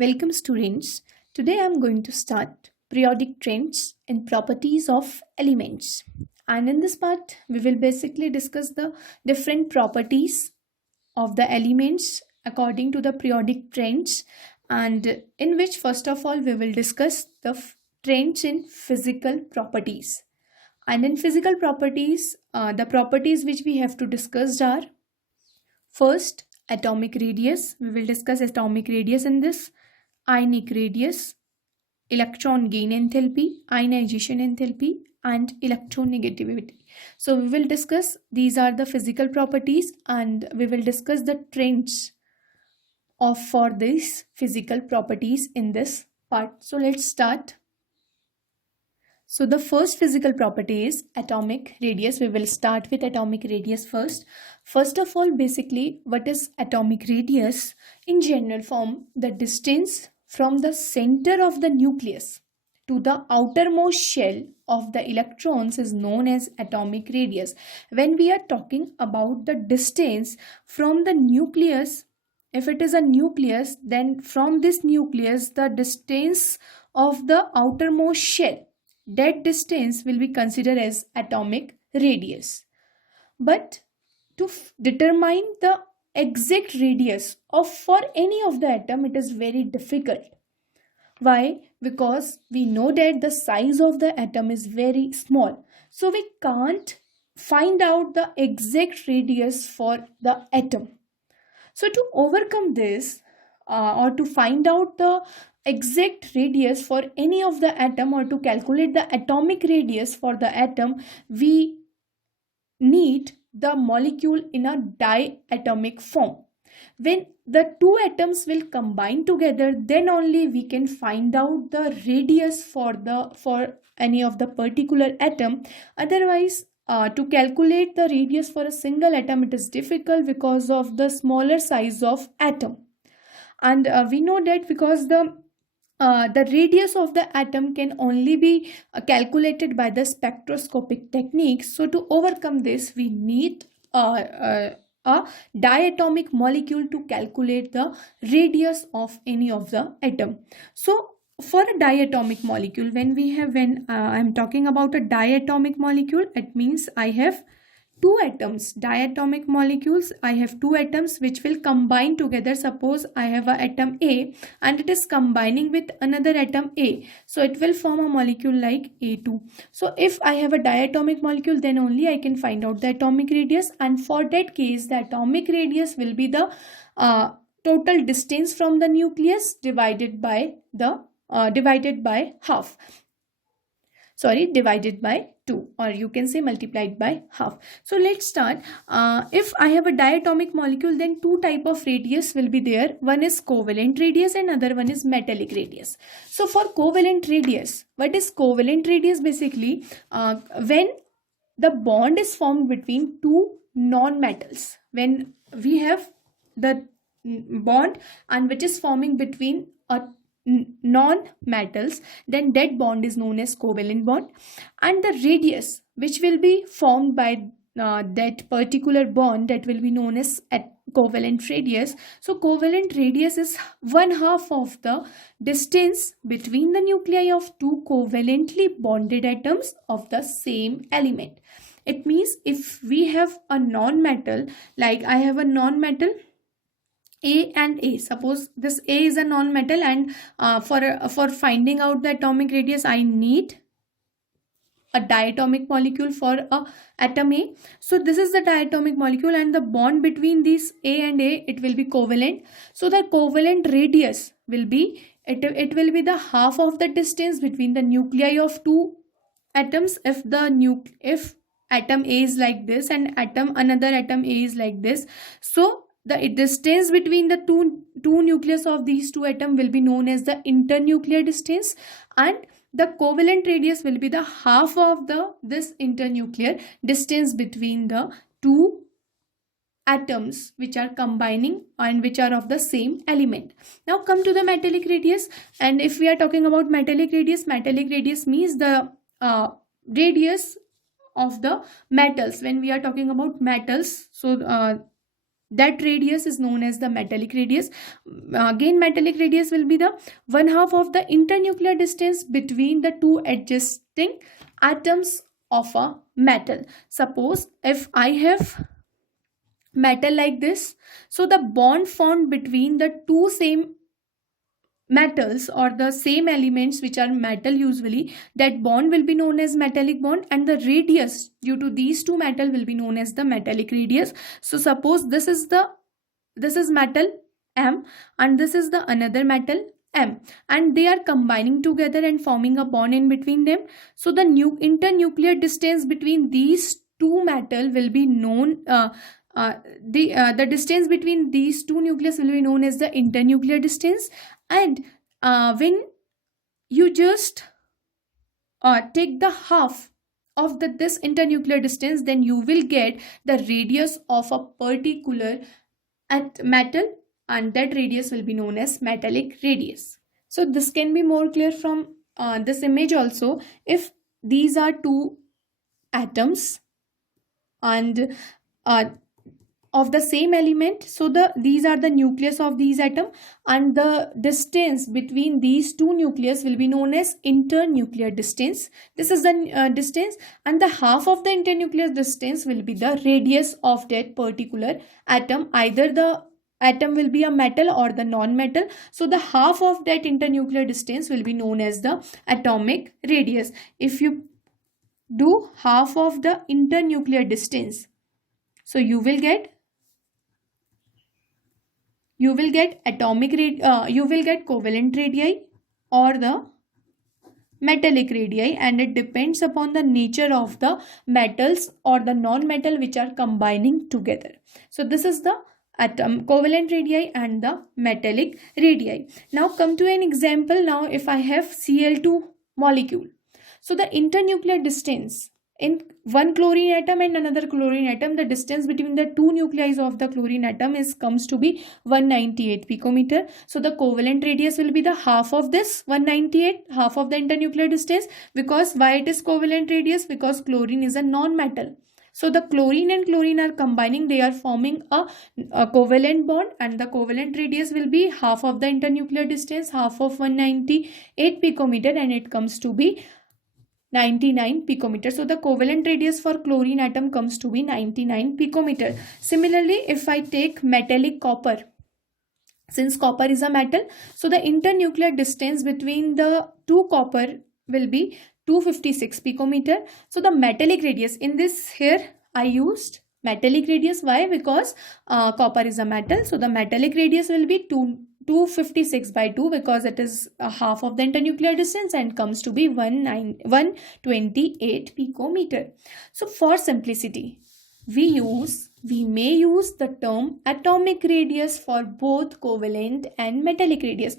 Welcome students. Today I am going to start periodic trends and properties of elements. And in this part we will basically discuss the different properties of the elements according to the periodic trends, and in which first of all we will discuss the trends in physical properties. And in physical properties, the properties which we have to discuss are: first, atomic radius. We will discuss atomic radius in this. Ionic radius, electron gain enthalpy, ionization enthalpy, and electronegativity. So we will discuss these are the physical properties, and we will discuss the trends of for these physical properties in this part. So let's start. So the first physical property is atomic radius. We will start with atomic radius first. First of all, basically, what is atomic radius? In general form, the distance from the center of the nucleus to the outermost shell of the electrons is known as atomic radius. When we are talking about the distance from the nucleus, if it is a nucleus, then from this nucleus, the distance of the outermost shell, that distance will be considered as atomic radius. But to determine the exact radius of for any of the atom, it is very difficult. Why? Because we know that the size of the atom is very small, so we can't find out the exact radius for the atom. So to overcome this, or to find out the exact radius for any of the atom, or to calculate the atomic radius for the atom, we need the molecule in a diatomic form. When the two atoms will combine together, then only we can find out the radius for any of the particular atom. Otherwise, to calculate the radius for a single atom, it is difficult because of the smaller size of atom. And we know that because the radius of the atom can only be calculated by the spectroscopic technique. So to overcome this, we need a diatomic molecule to calculate the radius of any of the atom. So for a diatomic molecule, when I'm talking about a diatomic molecule, it means I have two atoms. Diatomic molecules, I have two atoms which will combine together. Suppose I have a atom A and it is combining with another atom A, so it will form a molecule like A2. So if I have a diatomic molecule, then only I can find out the atomic radius, and for that case the atomic radius will be the total distance from the nucleus divided by half. Divided by 2, or you can say multiplied by half. So let's start. If I have a diatomic molecule, then two type of radius will be there. One is covalent radius and other one is metallic radius. So for covalent radius, what is covalent radius? Basically, when the bond is formed between two non-metals, when we have the bond and which is forming between a non-metals, then that bond is known as covalent bond, and the radius which will be formed by that particular bond, that will be known as covalent radius. So covalent radius is one half of the distance between the nuclei of two covalently bonded atoms of the same element. It means if we have a non-metal, like I have a non-metal A and A. Suppose this A is a non-metal, and for finding out the atomic radius, I need a diatomic molecule for a atom A. So this is the diatomic molecule, and the bond between these A and A, it will be covalent. So the covalent radius will be it will be the half of the distance between the nuclei of two atoms. If atom A is like this and another atom A is like this, so the distance between the two nucleus of these two atoms will be known as the internuclear distance, and the covalent radius will be the half of this internuclear distance between the two atoms which are combining and which are of the same element. Now come to the metallic radius, and if we are talking about metallic radius means the radius of the metals. When we are talking about metals, so that radius is known as the metallic radius. Again, metallic radius will be the one half of the internuclear distance between the two adjacent atoms of a metal. Suppose if I have metal like this, so the bond formed between the two same metals or the same elements which are metal usually, that bond will be known as metallic bond, and the radius due to these two metal will be known as the metallic radius. So suppose this is metal M and this is the another metal M, and they are combining together and forming a bond in between them. So the internuclear distance between these two metal will be known the distance between these two nucleus will be known as the internuclear distance. And when you just take the half of this internuclear distance, then you will get the radius of a particular metal, and that radius will be known as metallic radius. So this can be more clear from this image also. If these are two atoms and of the same element, so these are the nucleus of these atom, and the distance between these two nucleus will be known as internuclear distance. This is the distance, and the half of the internuclear distance will be the radius of that particular atom. Either the atom will be a metal or the non-metal, so the half of that internuclear distance will be known as the atomic radius. If you do half of the internuclear distance, so you will get atomic you will get covalent radii or the metallic radii, and it depends upon the nature of the metals or the non-metal which are combining together. So this is the covalent radii and the metallic radii. Now come to an example. Now if I have Cl2 molecule, so the internuclear distance in one chlorine atom and another chlorine atom, the distance between the two nuclei of the chlorine atom comes to be 198 picometer. So the covalent radius will be the half of this 198, half of the internuclear distance. Because why it is covalent radius? Because chlorine is a non-metal. So the chlorine and chlorine are combining, they are forming a covalent bond, and the covalent radius will be half of the internuclear distance, half of 198 picometer, and it comes to be 99 picometer. So the covalent radius for chlorine atom comes to be 99 picometer. Similarly, if I take metallic copper, since copper is a metal, so the internuclear distance between the two copper will be 256 picometer. So the metallic radius, in this here I used metallic radius. Why? Because copper is a metal, so the metallic radius will be 256 by 2, because it is half of the internuclear distance and comes to be 128 picometer. So for simplicity, we may use the term atomic radius for both covalent and metallic radius.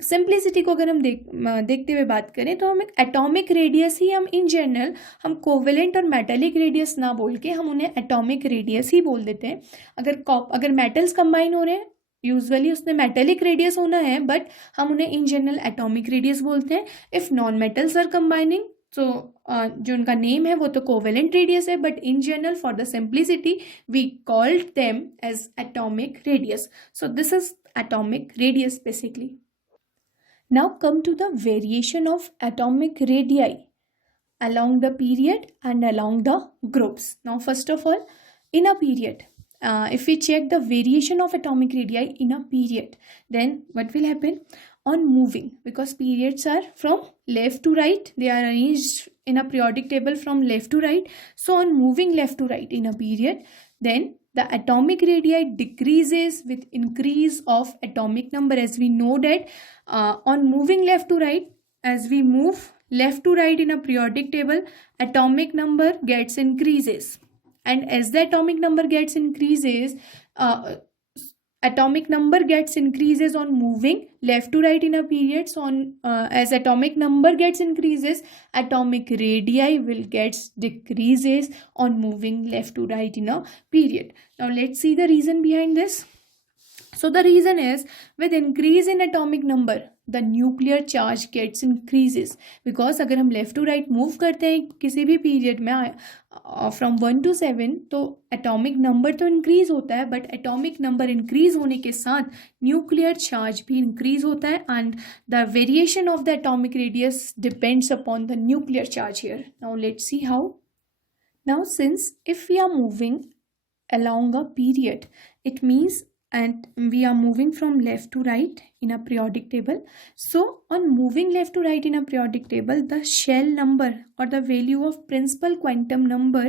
Simplicity को अगर हम देखते हुए बात करें, तो हम atomic radius ही हम in general हम covalent और metallic radius ना बोल के हम उन्हें atomic radius ही बोल देते हैं. अगर metals combine हो रहे हैं, यूजुअली उसमें मेटेलिक रेडियस होना है, बट हम उन्हें इन जनरल एटॉमिक रेडियस बोलते हैं. If non metals are combining, तो जो उनका नेम है वो तो कोवेलेंट रेडियस है, but in general for the simplicity we called them as atomic radius. So this is atomic radius basically. Now come to the variation of atomic radii along the period and along the groups. Now first of all, in a period, if we check the variation of atomic radii in a period, then what will happen? On moving, because periods are from left to right, they are arranged in a periodic table from left to right. So on moving left to right in a period, then the atomic radii decreases with increase of atomic number. As we know that on moving left to right, as we move left to right in a periodic table, atomic number gets increases, and as the atomic number gets increases, atomic number gets increases on moving left to right in a period. So on as atomic number gets increases, atomic radii will gets decreases on moving left to right in a period. Now let's see the reason behind this. So the reason is, with increase in atomic number the nuclear charge gets increases, because अगर हम left to right move करते हैं किसी भी period में from 1 to 7, तो atomic number तो increase होता है, बट एटॉमिक नंबर इंक्रीज होने के साथ न्यूक्लियर चार्ज भी इंक्रीज होता है, and the variation of the atomic radius depends upon the nuclear charge here. Now let's see how. Now since if we are moving along a period, it means, and we are moving from left to right in a periodic table. So on moving left to right in a periodic table, the shell number or the value of principal quantum number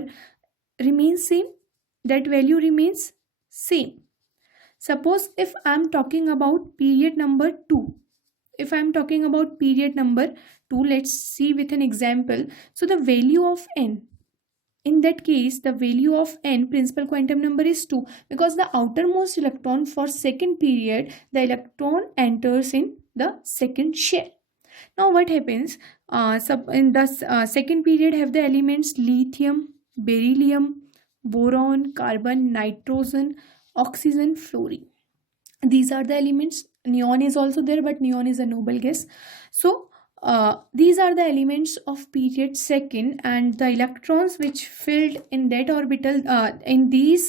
remains same. That value remains same. Suppose if I am talking about period number 2. If I am talking about period number 2, let's see with an example. So the value of n, in that case the value of n, principal quantum number, is 2, because the outermost electron for second period, the electron enters in the second shell. Now what happens, in the second period have the elements lithium, beryllium, boron, carbon, nitrogen, oxygen, fluorine. These are the elements. Neon is also there, but neon is a noble gas. So these are the elements of period second, and the electrons which filled in that orbital, in these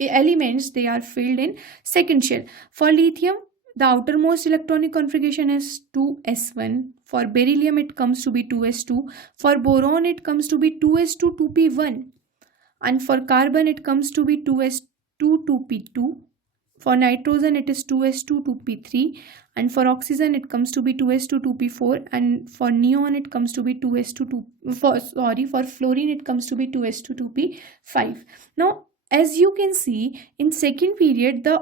elements, they are filled in second shell. For lithium, the outermost electronic configuration is 2s1. For beryllium it comes to be 2s2. For boron it comes to be 2s2 2p1, and for carbon it comes to be 2s2 2p2. For nitrogen it is 2s2 2p3, and for oxygen it comes to be 2s2 2p4, and for neon it comes to be 2s2 2 for fluorine it comes to be 2s2 2p5. Now as you can see, in second period the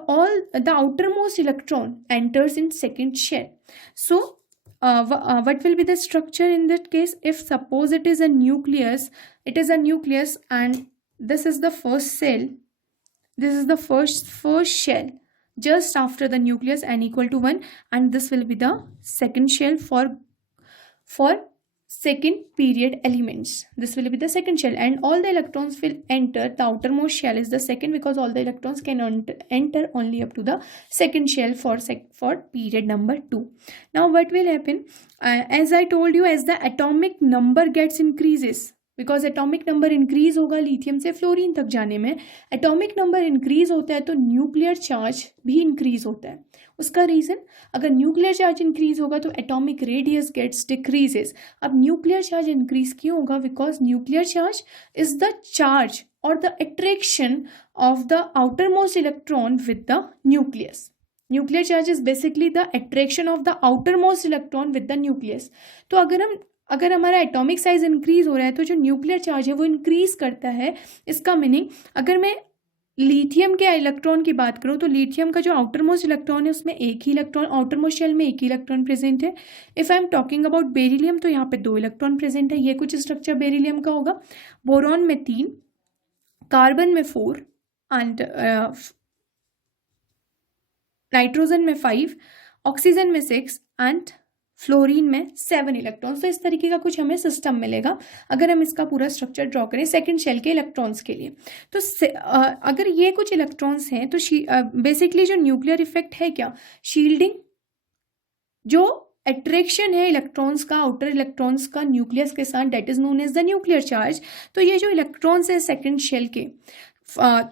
outermost electron enters in second shell. So what will be the structure in that case? If suppose it is a nucleus, and this is the first cell, this is the first shell just after the nucleus, n equal to 1, and this will be the second shell for second period elements. This will be the second shell, and all the electrons will enter. The outermost shell is the second, because all the electrons can enter only up to the second shell for period number 2. Now what will happen, as I told you, as the atomic number gets increases, because atomic number increase होगा lithium से fluorine तक जाने में, atomic number increase होता है तो nuclear charge भी increase होता है. उसका रीज़न, अगर न्यूक्लियर चार्ज इंक्रीज होगा तो एटॉमिक रेडियस गेट्स डिक्रीजेस. अब न्यूक्लियर चार्ज इंक्रीज क्यों होगा? Because nuclear charge is the charge और the attraction of the outer most electron with the nucleus. Nuclear charge is basically the attraction of the outer most electron with the nucleus. तो अगर हमारा atomic size increase हो रहा है तो जो nuclear charge है वो इंक्रीज करता है. इसका मीनिंग, अगर मैं लिथियम के इलेक्ट्रॉन की बात करूँ तो लिथियम का जो आउटर मोस्ट इलेक्ट्रॉन है उसमें एक ही इलेक्ट्रॉन, आउटर मोस्ट शेल में एक ही इलेक्ट्रॉन प्रेजेंट है. If I am talking about beryllium तो यहाँ पे 2 इलेक्ट्रॉन प्रेजेंट है. ये कुछ स्ट्रक्चर बेरिलियम का होगा. बोरॉन में 3, कार्बन में 4, एंड नाइट्रोजन में 5, ऑक्सीजन में 6 एंड फ्लोरीन में 7 इलेक्ट्रॉन्स. तो इस तरीके का कुछ हमें सिस्टम मिलेगा अगर हम इसका पूरा स्ट्रक्चर ड्रॉ करें सेकंड शेल के इलेक्ट्रॉन्स के लिए. तो अगर ये कुछ इलेक्ट्रॉन्स हैं तो बेसिकली जो न्यूक्लियर इफेक्ट है क्या, शील्डिंग, जो अट्रैक्शन है इलेक्ट्रॉन्स का, आउटर इलेक्ट्रॉन्स का न्यूक्लियस के साथ, that is known as the nuclear charge. तो ये जो इलेक्ट्रॉन्स है सेकेंड शेल के,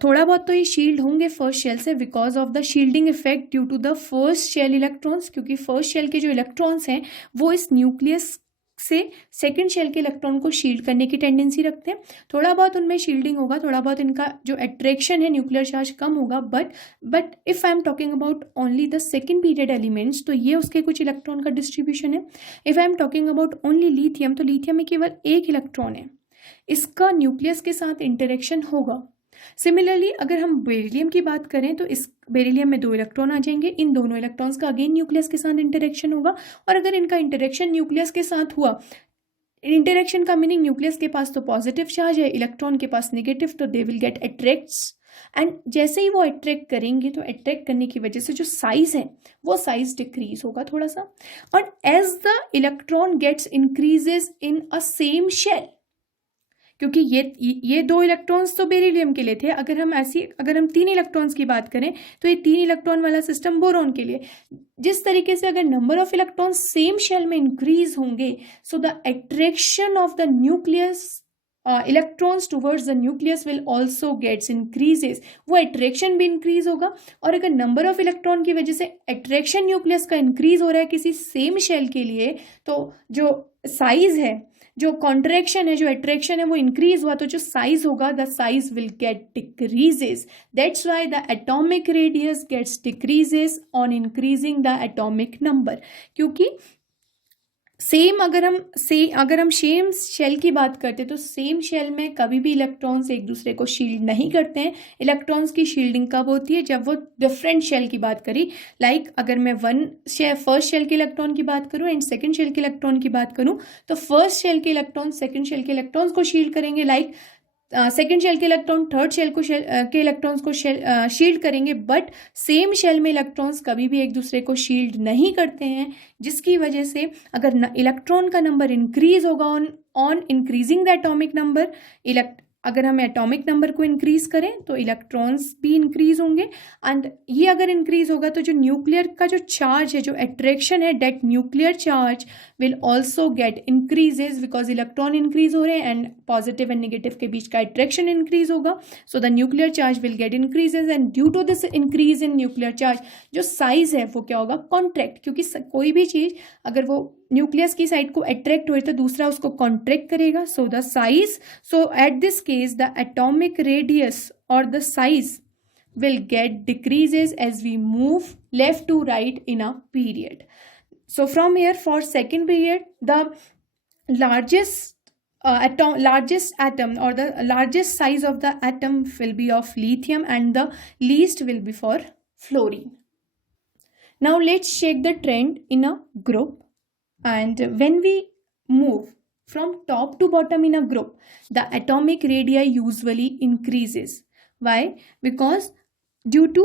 थोड़ा बहुत तो ये शील्ड होंगे फर्स्ट शेल से because of the shielding effect due to the first shell electrons, क्योंकि फर्स्ट शेल के जो इलेक्ट्रॉन्स हैं वो इस न्यूक्लियस से सेकंड शेल के इलेक्ट्रॉन को शील्ड करने की टेंडेंसी रखते हैं. थोड़ा बहुत उनमें शील्डिंग होगा, थोड़ा बहुत इनका जो अट्रैक्शन है न्यूक्लियर चार्ज कम होगा. But if I am talking about only the second period elements तो ये उसके कुछ इलेक्ट्रॉन का डिस्ट्रीब्यूशन है. If I am talking about only lithium तो लिथियम में केवल एक इलेक्ट्रॉन है, इसका न्यूक्लियस के साथ इंटरेक्शन होगा. सिमिलरली अगर हम बेरिलियम की बात करें तो इस बेरिलियम में 2 इलेक्ट्रॉन आ जाएंगे. इन दोनों इलेक्ट्रॉन्स का अगेन न्यूक्लियस के साथ इंटरेक्शन होगा, और अगर इनका इंटरेक्शन न्यूक्लियस के साथ हुआ, इंटरेक्शन का मीनिंग न्यूक्लियस के पास तो पॉजिटिव चार्ज है, इलेक्ट्रॉन के पास नेगेटिव, तो they will get attracts. And जैसे ही वो अट्रैक्ट करेंगे तो अट्रैक्ट करने की वजह से जो साइज है वो साइज डिक्रीज होगा थोड़ा सा. और as the electron gets increases in a same shell, क्योंकि ये 2 इलेक्ट्रॉन्स तो बेरिलियम के लिए थे। अगर हम 3 इलेक्ट्रॉन्स की बात करें तो ये 3 इलेक्ट्रॉन वाला सिस्टम बोरॉन के लिए। जिस तरीके से अगर number of electrons same shell में इंक्रीज होंगे, so the attraction of the nucleus electrons towards the nucleus will also gets increases, वो अट्रैक्शन भी इंक्रीज होगा। और अगर नंबर ऑफ इलेक्ट्रॉन की वजह से अट्रैक्शन न्यूक्लियस का इंक्रीज हो रहा है किसी सेम शेल के लिए, तो जो साइज है, जो कॉन्ट्रैक्शन है, जो अट्रैक्शन है, वो इंक्रीज हुआ, तो जो साइज होगा the size will get decreases. That's why the atomic radius gets decreases on increasing the atomic number. क्योंकि सेम अगर हम सेम शेल की बात करते हैं तो सेम शेल में कभी भी इलेक्ट्रॉन्स एक दूसरे को शील्ड नहीं करते हैं। इलेक्ट्रॉन्स की शील्डिंग कब होती है? जब वो डिफरेंट शेल की बात करी। लाइक अगर मैं फर्स्ट शेल के इलेक्ट्रॉन की बात करूं एंड सेकंड शेल के इलेक्ट्रॉन की बात करूं, तो फर्स्ट शेल के इलेक्ट्रॉन सेकंड शेल के इलेक्ट्रॉन्स को शील्ड करेंगे। लाइक सेकेंड शेल के इलेक्ट्रॉन थर्ड शेल के इलेक्ट्रॉन्स को शील्ड करेंगे। बट सेम शेल में इलेक्ट्रॉन्स कभी भी एक दूसरे को शील्ड नहीं करते हैं, जिसकी वजह से अगर इलेक्ट्रॉन का नंबर इंक्रीज होगा on increasing the atomic number, अगर हम एटॉमिक नंबर को इंक्रीज करें तो इलेक्ट्रॉन्स भी इंक्रीज होंगे। एंड ये अगर इंक्रीज होगा तो जो न्यूक्लियर का जो चार्ज है, जो अट्रैक्शन है, that nuclear charge will also get increases because electron increase हो रहे हैं एंड पॉजिटिव एंड नेगेटिव के बीच का अट्रैक्शन इंक्रीज होगा। So the nuclear charge will get increases and due to this increase in nuclear charge जो size है वो क्या होगा? कॉन्ट्रैक्ट। क्योंकि कोई भी चीज अगर वो न्यूक्लियस की साइड को अट्रैक्ट हुए तो दूसरा उसको कॉन्ट्रैक्ट करेगा। So the size, so at this case the atomic radius और the size will get decreases as we move left to right in a period. So from here, for second period, the largest atom or the largest size of the atom will be of lithium and the least will be for fluorine. Now let's check the trend in a group, and when we move from top to bottom in a group, the atomic radii usually increases. Why? Because due to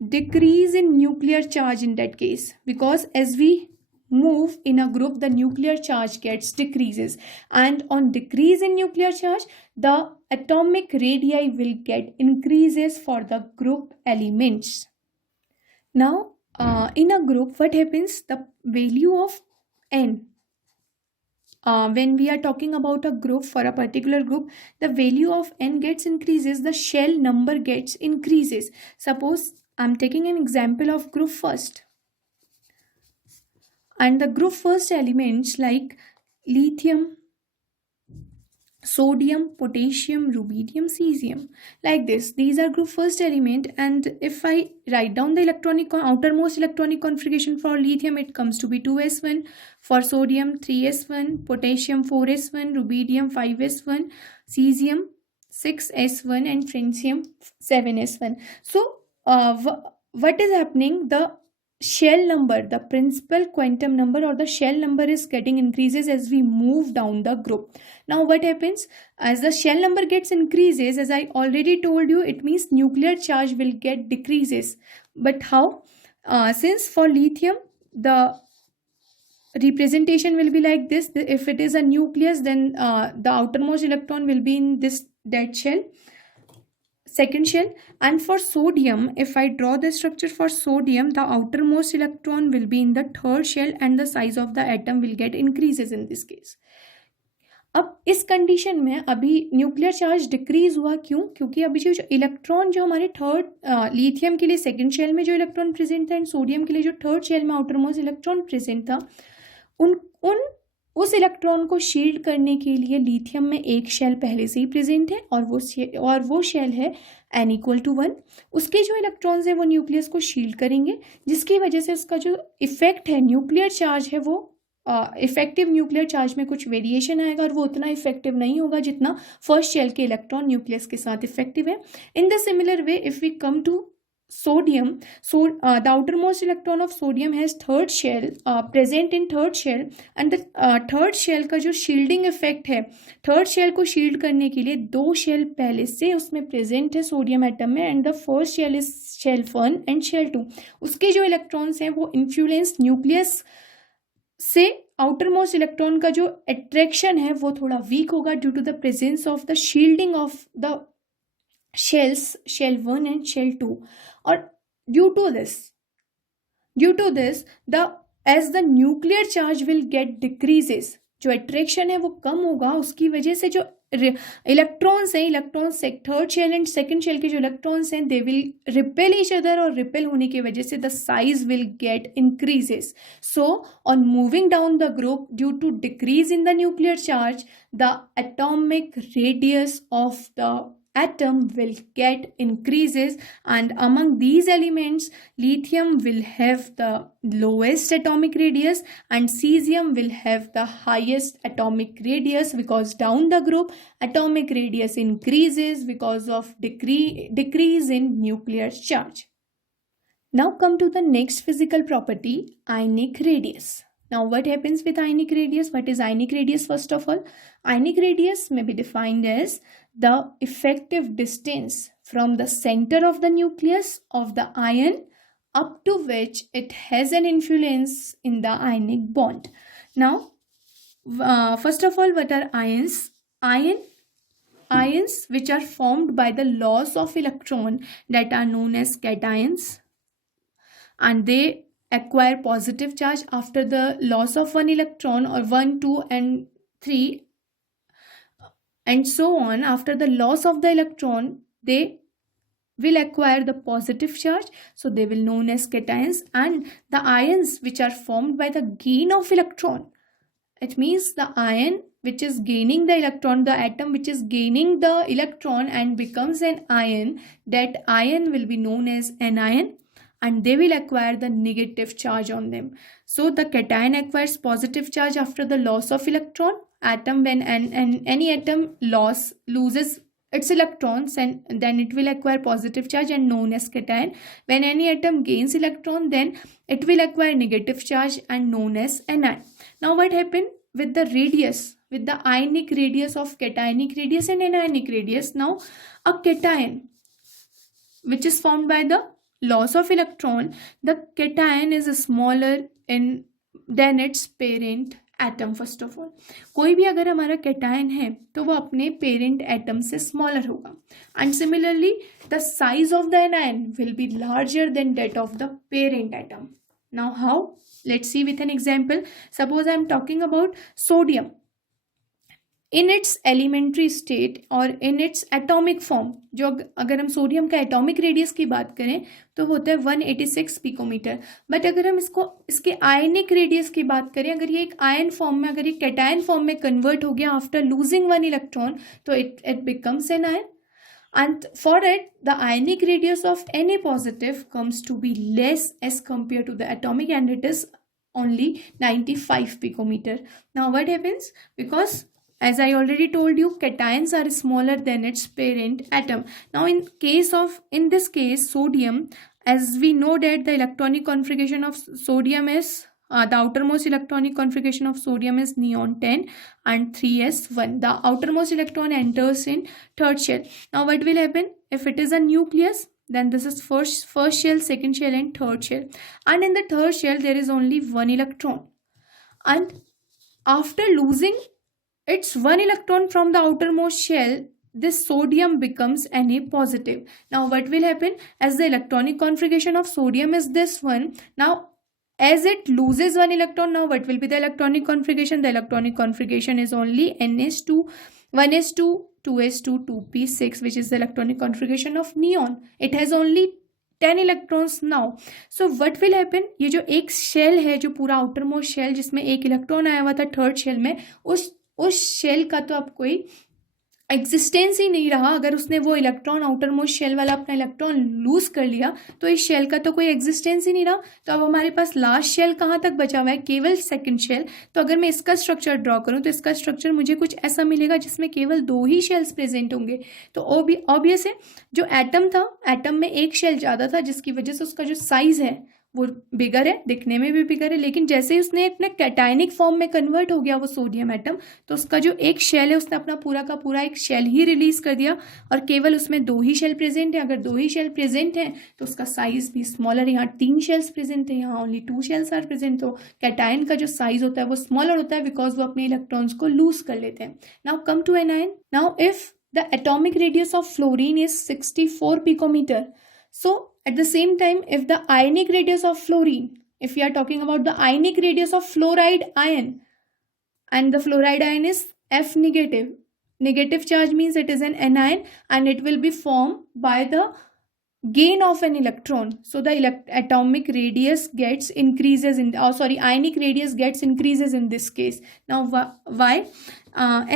decrease in nuclear charge in that case, because as we move in a group the nuclear charge gets decreases, and on decrease in nuclear charge the atomic radii will get increases for the group elements. Now in a group what happens? The value of n, when we are talking about a group, for a particular group the value of n gets increases, the shell number gets increases. Suppose I'm taking an example of group first, and the group first elements like lithium, sodium, potassium, rubidium, cesium, like this, these are group first element. And if I write down the outermost electronic configuration for lithium, it comes to be 2s1, for sodium 3s1, potassium 4s1, rubidium 5s1, cesium 6s1 and francium 7s1. So what is happening? The shell number, the principal quantum number or the shell number is getting increases as we move down the group. Now what happens? As the shell number gets increases, as I already told you, it means nuclear charge will get decreases. But how? Since for lithium the representation will be like this. If it is a nucleus, then the outermost electron will be in this dead shell, second shell. And for sodium, if I draw the structure for sodium, the outermost electron will be in the third shell and the size of the atom will get increases in this case. अब इस condition में अभी nuclear charge decrease हुआ। क्यों? क्योंकि अभी जो electron जो हमारे थर्ड लिथियम के लिए सेकंड शेल में जो इलेक्ट्रॉन प्रेजेंट था एंड सोडियम के लिए जो थर्ड शेल में आउटरमोस्ट इलेक्ट्रॉन प्रेजेंट था, उस इलेक्ट्रॉन को शील्ड करने के लिए लिथियम में एक शेल पहले से ही प्रेजेंट है और वो शेल है n=1। उसके जो इलेक्ट्रॉन्स है वो न्यूक्लियस को शील्ड करेंगे, जिसकी वजह से उसका जो इफेक्ट है न्यूक्लियर चार्ज है वो इफेक्टिव न्यूक्लियर चार्ज में कुछ वेरिएशन आएगा और वो उतना इफेक्टिव नहीं होगा जितना फर्स्ट शेल के इलेक्ट्रॉन न्यूक्लियस के साथ इफेक्टिव है। In the similar way if we come to sodium, so the outermost electron of sodium has third shell present in third shell, and the third shell का जो shielding effect है, third shell को shield करने के लिए दो shell पहले से उसमें present है सोडियम एटम में, and the first shell is shell 1 and shell 2। उसके जो electrons हैं वो influence nucleus से आउटर मोस्ट इलेक्ट्रॉन का जो अट्रैक्शन है वो थोड़ा वीक होगा due to the presence of the shielding of the shells, shell 1 and shell 2. और due to this the as the nuclear charge will get decreases, जो attraction है वो कम होगा, उसकी वजह से जो इलेक्ट्रॉन्स हैं, electrons third shell and second shell के जो इलेक्ट्रॉन्स हैं they will repel each other, और रिपेल होने की वजह से the size will get increases. So on moving down the group due to decrease in the nuclear charge, the atomic radius of the atom will get increases, and among these elements lithium will have the lowest atomic radius and cesium will have the highest atomic radius, because down the group atomic radius increases because of decrease in nuclear charge. Now come to the next physical property, ionic radius. Now what happens with ionic radius? What is ionic radius? First of all, ionic radius may be defined as the effective distance from the center of the nucleus of the ion up to which it has an influence in the ionic bond. Now, first of all, what are ions? Ions which are formed by the loss of electron that are known as cations, and they acquire positive charge after the loss of one electron, or 1, 2 and 3 and so on. After the loss of the electron they will acquire the positive charge, so they will known as cations. And the ions which are formed by the gain of electron, it means the ion which is gaining the electron, the atom which is gaining the electron and becomes an ion, that ion will be known as anion, and they will acquire the negative charge on them. So the cation acquires positive charge after the loss of electron. Atom, when any atom loses its electrons, and then it will acquire positive charge and known as cation. When any atom gains electron, then it will acquire negative charge and known as anion. Now what happened with the radius, with the ionic radius of cationic radius and anionic radius? Now a cation which is formed by the loss of electron, the cation is smaller than its parent atom. First of all, कोई भी अगर हमारा cation है तो वो अपने parent atom से smaller होगा, and similarly the size of the anion will be larger than that of the parent atom. Now how? Let's see with an example. Suppose I am talking about sodium. In its elementary state और in its atomic form, जो अगर हम sodium का atomic radius की बात करें तो होता है 186 पिकोमीटर. बट अगर हम इसके आयनिक रेडियस की बात करें, अगर ये एक आयन फॉर्म में, अगर ये कैटायन फॉर्म में कन्वर्ट हो गया आफ्टर लूजिंग वन इलेक्ट्रॉन, तो it becomes an ion. And for it, the ionic radius of Na positive comes to be less as compared to the atomic, and it is only 95 picometer. Now what happens? Because as I already told you, cations are smaller than its parent atom. Now in this case, sodium, as we know that the electronic configuration of sodium is the outermost electronic configuration of sodium is neon 10 and 3s1. The outermost electron enters in third shell. Now what will happen? If it is a nucleus, then this is first shell, second shell and third shell. And in the third shell there is only one electron. And after losing its one electron from the outermost shell, this sodium becomes Na positive. Now what will happen? As the electronic configuration of sodium is this one, now as it loses one electron, now what will be the electronic configuration? The electronic configuration is only ns2, 1s2, 2s2, 2p6, which is the electronic configuration of neon. It has only 10 electrons now. So what will happen? ये जो एक shell है, जो पूरा outer most shell जिसमें एक electron आया हुआ था थर्ड शेल में, उस शेल का तो अब कोई एग्जिस्टेंस ही नहीं रहा. अगर उसने वो इलेक्ट्रॉन आउटर मोस्ट शेल वाला अपना इलेक्ट्रॉन लूज कर लिया तो इस शेल का तो कोई एग्जिस्टेंस ही नहीं रहा. तो अब हमारे पास लास्ट शेल कहाँ तक बचा हुआ है? केवल सेकंड शेल. तो अगर मैं इसका स्ट्रक्चर ड्रॉ करूँ तो इसका स्ट्रक्चर मुझे कुछ ऐसा मिलेगा जिसमें केवल 2 ही शेल्स प्रेजेंट होंगे. तो ऑब्वियस है, जो एटम था, एटम में एक शेल ज़्यादा था जिसकी वजह से उसका जो साइज है वो बिगर है, दिखने में भी बिगर है, लेकिन जैसे ही उसने अपने कैटायनिक फॉर्म में कन्वर्ट हो गया वो सोडियम एटम, तो उसका जो एक शेल है उसने अपना पूरा का पूरा एक शेल ही रिलीज कर दिया, और केवल उसमें 2 ही शेल प्रेजेंट है। अगर 2 ही शेल प्रेजेंट है तो उसका साइज भी स्मॉलर, यहाँ 3 शेल्स प्रेजेंट है, यहाँ ओनली 2 शेल्स आर प्रेजेंट, तो कैटायन का जो साइज होता है वो स्मॉलर होता है बिकॉज वो अपने इलेक्ट्रॉन्स को लूज कर लेते हैं। Now come to anion. Now if the atomic radius of fluorine is 64 picometre, so at the same time if the ionic radius of fluorine, if we are talking about the ionic radius of fluoride ion, and the fluoride ion is F negative, negative charge means it is an anion and it will be formed by the gain of an electron, so the atomic radius gets increases in ionic radius gets increases in this case. Now why?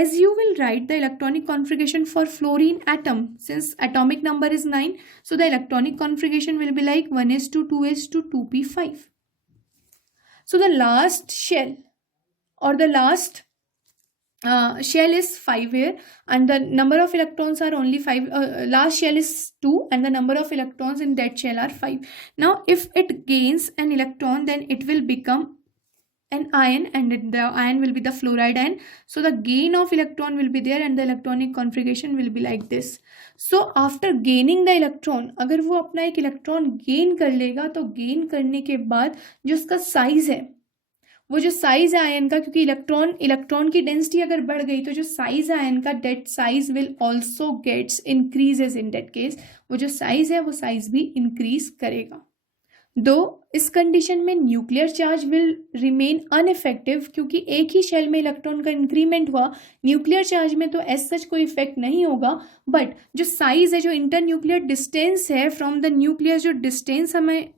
As you will write the electronic configuration for fluorine atom, since atomic number is 9, so the electronic configuration will be like 1s2 2s2 2p5. So the last shell or the last shell is 5 here, and the number of electrons are only 5. Last shell is 2 and the number of electrons in that shell are 5. Now if it gains an electron, then it will become an ion, and the ion will be the fluoride ion, so the gain of electron will be there and the electronic configuration will be like this. So after gaining the electron, अगर वो अपना एक electron gain कर लेगा तो gain करने के बाद जो उसका साइज है, वो जो साइज है आयन का, क्योंकि इलेक्ट्रॉन की डेंसिटी अगर बढ़ गई तो जो साइज है आयन का, that size will also gets increases in that case, वो जो साइज है वो साइज भी इंक्रीज करेगा। दो इस कंडीशन में न्यूक्लियर चार्ज विल रिमेन अनइफेक्टिव, क्योंकि एक ही शेल में इलेक्ट्रॉन का इंक्रीमेंट हुआ, न्यूक्लियर चार्ज में तो एज सच कोई इफेक्ट नहीं होगा, बट जो साइज है, जो इंटर न्यूक्लियर डिस्टेंस है फ्रॉम द न्यूक्लियस, जो डिस्टेंस हमें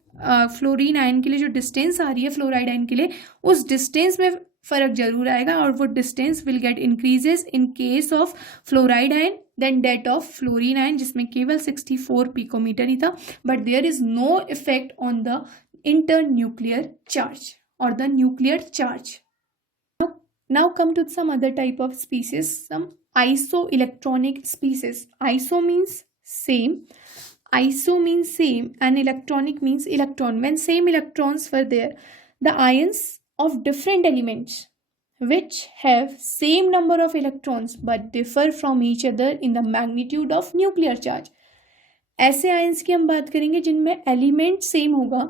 फ्लोरीन आयन के लिए जो डिस्टेंस आ रही है फ्लोराइड आयन के लिए, उस डिस्टेंस में फर्क जरूर आएगा, और वो distance will get increases in case of fluoride ion then that of fluorine ion, जिसमें केवल 64 पिकोमीटर ही था, but there is no effect on the inter nuclear charge और the nuclear charge. Now come to some other type of species, some isoelectronic species. Iso means same. Iso means same and electronic means electron. When same electrons were there, the ions of different elements which have same number of electrons but differ from each other in the magnitude of nuclear charge. ऐसे ions की हम बात करेंगे जिनमें element same होगा,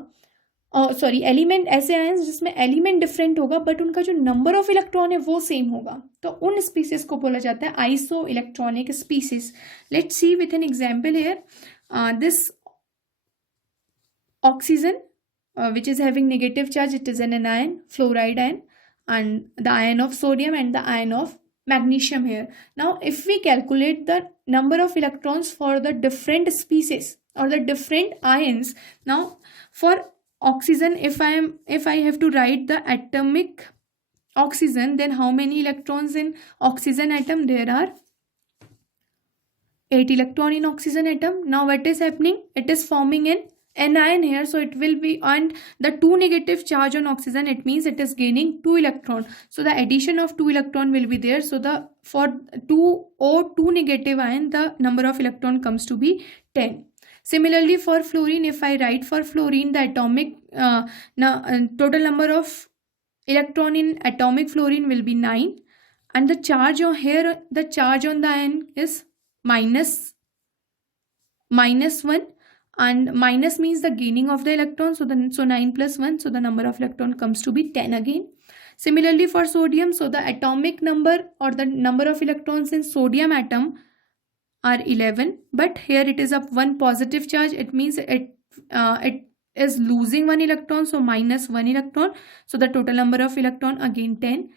element ऐसे ions जिसमें element different होगा बट उनका जो नंबर ऑफ इलेक्ट्रॉन है वो सेम होगा, तो उन स्पीसीज को बोला जाता है iso electronic species. Let's see with an example hair, this oxygen which is having negative charge, it is an anion, fluoride ion, and the ion of sodium and the ion of magnesium here. Now if we calculate the number of electrons for the different species or the different ions, now for oxygen, if I have to write the atomic oxygen, then how many electrons in oxygen atom? There are 8 electron in oxygen atom. Now what is happening? It is forming an anion here, so it will be, and the 2 negative charge on oxygen, it means it is gaining 2 electron, so the addition of 2 electron will be there, so the for 2 negative ion the number of electron comes to be 10. Similarly for fluorine, if I write for fluorine, the atomic total number of electron in atomic fluorine will be 9, and the charge on here, the charge on the ion is minus 1, and minus means the gaining of the electron, so 9 plus 1, so the number of electron comes to be 10 again. Similarly for sodium, so the atomic number or the number of electrons in sodium atom are 11, but here it is of 1 positive charge, it means it is losing 1 electron, so minus 1 electron, so the total number of electron again 10.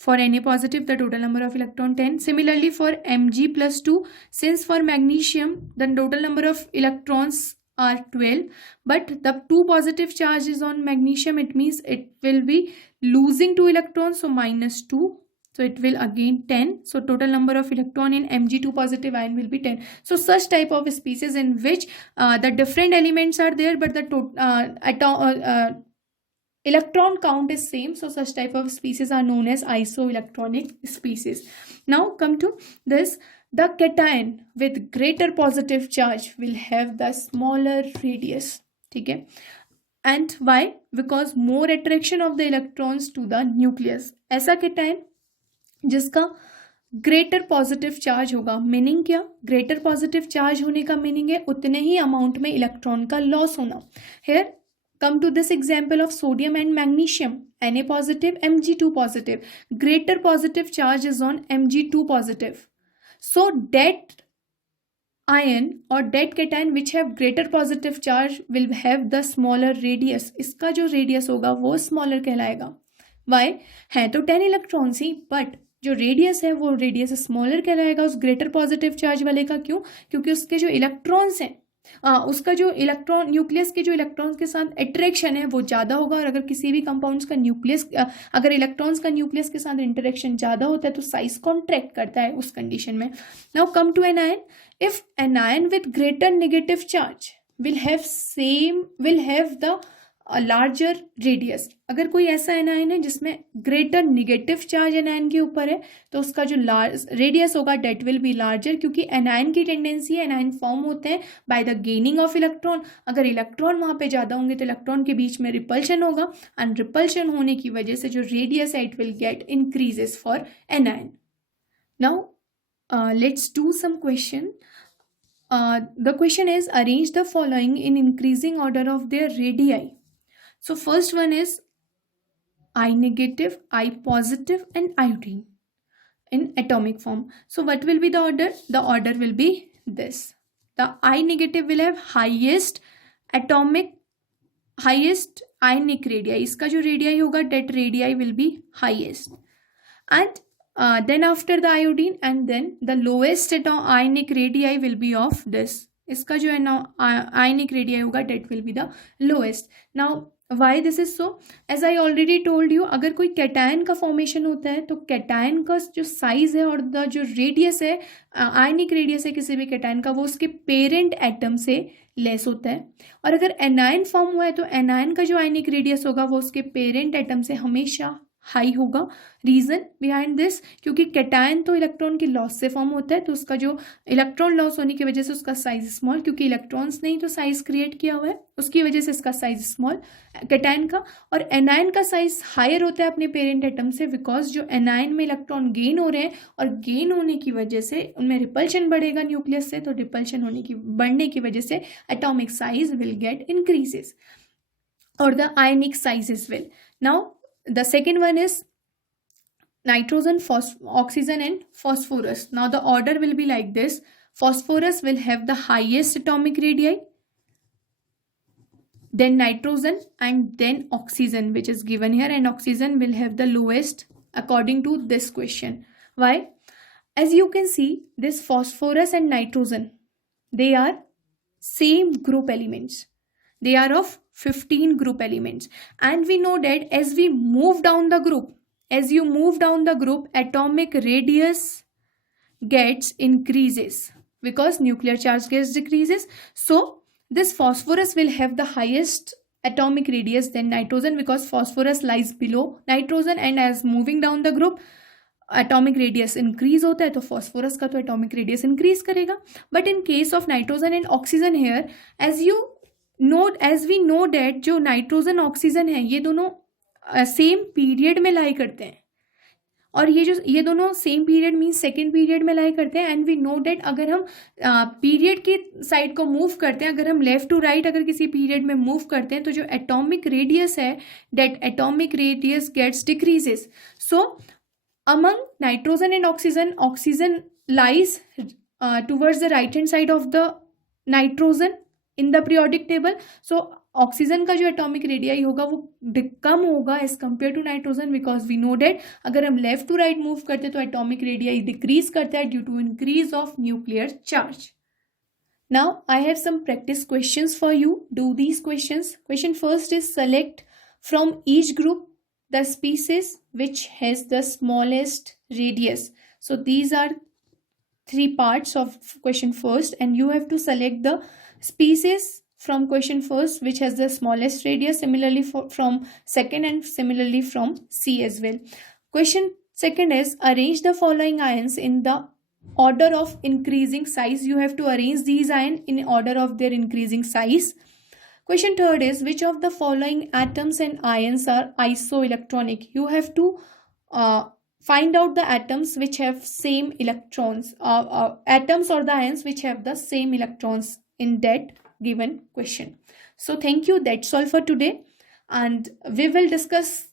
For Na positive, the total number of electron 10. Similarly for Mg plus 2, since for magnesium the total number of electrons are 12, but the 2 positive charge is on magnesium, it means it will be losing 2 electrons, so minus 2, so it will again 10, so total number of electron in Mg2 positive ion will be 10. So such type of species in which the different elements are there but the electron count is same, so such type of species are known as isoelectronic species. Now come to this, the cation with greater positive charge will have the smaller radius, ठीक है, and why? Because more attraction of the electrons to the nucleus. ऐसा cation जिसका greater positive charge होगा, meaning क्या? Greater positive charge होने का meaning है उतने ही अमाउंट में इलेक्ट्रॉन का लॉस होना. Here come to this example of sodium and magnesium, Na positive, Mg2 positive. Greater positive charge is on Mg2 positive. So that ion or that cation which have greater positive charge will have the smaller radius. इसका जो radius होगा वो smaller कहलाएगा. Why? है तो 10 electrons he, but जो radius है वो रेडियस स्मॉलर कहलाएगा उस ग्रेटर पॉजिटिव चार्ज वाले का. क्यों? क्योंकि उसके जो इलेक्ट्रॉन्स हैं उसका जो इलेक्ट्रॉन न्यूक्लियस के जो इलेक्ट्रॉन्स के साथ अट्रैक्शन है वो ज़्यादा होगा. और अगर किसी भी कंपाउंड्स का न्यूक्लियस अगर इलेक्ट्रॉन्स का न्यूक्लियस के साथ इंटरेक्शन ज़्यादा होता है तो साइज कॉन्ट्रैक्ट करता है उस कंडीशन में. Now come to an ion. If an ion with greater negative charge will have the larger radius. अगर कोई ऐसा एनायन है जिसमें ग्रेटर निगेटिव चार्ज एनायन के ऊपर है तो उसका जो रेडियस होगा डेट विल बी लार्जर, क्योंकि एनायन की टेंडेंसी है, एनायन फॉर्म होते हैं by the gaining of electron. अगर इलेक्ट्रॉन वहाँ पे ज़्यादा होंगे तो इलेक्ट्रॉन के बीच में रिपल्शन होगा, एंड रिपल्शन होने की वजह से जो रेडियस है it will get increases for anion. Now let's do some question. The question is, arrange the following in increasing order of their radii. So first one is I negative, I positive and iodine in atomic form. So what will be the order? The order will be this. The I negative will have highest ionic radii. इसका जो radii होगा that radii will be highest. And then after the iodine, and then the lowest ionic radii will be of this. इसका जो है ना ionic radii होगा that will be the lowest. Now why this is so? As I already told you, अगर कोई cation का formation होता है तो कैटायन का जो साइज है और द जो रेडियस है आयनिक रेडियस है किसी भी कैटायन का वो उसके पेरेंट एटम से लेस होता है. और अगर एनायन फॉर्म हुआ है तो एनायन का जो आयनिक रेडियस होगा वो उसके पेरेंट एटम से हमेशा हाई होगा. रीजन बिहाइंड दिस, क्योंकि कैटायन तो इलेक्ट्रॉन की लॉस से फॉर्म होता है तो उसका जो इलेक्ट्रॉन लॉस होने की वजह से उसका साइज स्मॉल, क्योंकि इलेक्ट्रॉन्स ने ही तो साइज क्रिएट किया हुआ है उसकी वजह से इसका साइज स्मॉल कैटायन का. और एनायन का साइज हायर होता है अपने पेरेंट एटम से, बिकॉज जो एनायन में इलेक्ट्रॉन गेन हो रहे हैं और गेन होने की वजह से उनमें रिपल्शन बढ़ेगा न्यूक्लियस से, तो रिपल्शन बढ़ने की वजह से atomic size will get increases और the ionic sizes will. Now the second one is nitrogen, oxygen and phosphorus. Now the order will be like this. Phosphorus will have the highest atomic radii, then nitrogen and then oxygen, which is given here, and oxygen will have the lowest according to this question. Why? As you can see, this phosphorus and nitrogen, they are same group elements. They are of 15 group elements, and we know that as we move down the group, atomic radius gets increases because nuclear charge gets decreases. So this phosphorus will have the highest atomic radius than nitrogen, because phosphorus lies below nitrogen, and as moving down the group atomic radius increase होता है तो phosphorus का तो atomic radius increase करेगा. But in case of nitrogen and oxygen here, as we know that जो nitrogen oxygen है ये दोनों सेम पीरियड में लाई करते हैं, और ये दोनों same period means second period में लाई करते हैं. एंड वी नो डैट अगर हम पीरियड की साइड को मूव करते हैं, अगर हम लेफ्ट टू राइट अगर किसी पीरियड में मूव करते हैं तो जो एटॉमिक रेडियस है that atomic radius gets decreases. So among nitrogen and oxygen lies towards the right hand side of the nitrogen in the periodic table. So oxygen का जो एटॉमिक रेडियाई होगा वो कम होगा as compare to nitrogen, because we know that अगर हम left to right move करते हैं तो एटॉमिक रेडियाई डिक्रीज करता है due to increase of nuclear charge. Now I have some practice questions for you. Do these questions. Question first is select from each group the species which has the smallest radius. So these are three parts of question first, and you have to select the species from question first which has the smallest radius, similarly from second, and similarly from C as well. Question second is arrange the following ions in the order of increasing size. You have to arrange these ions in order of their increasing size. Question third is, which of the following atoms and ions are isoelectronic? You have to find out the atoms which have same electrons, atoms or the ions which have the same electrons in that given question. So thank you, that's all for today, and we will discuss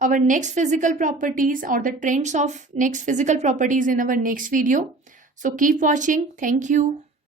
our next physical properties or the trends of next physical properties in our next video. So keep watching. Thank you.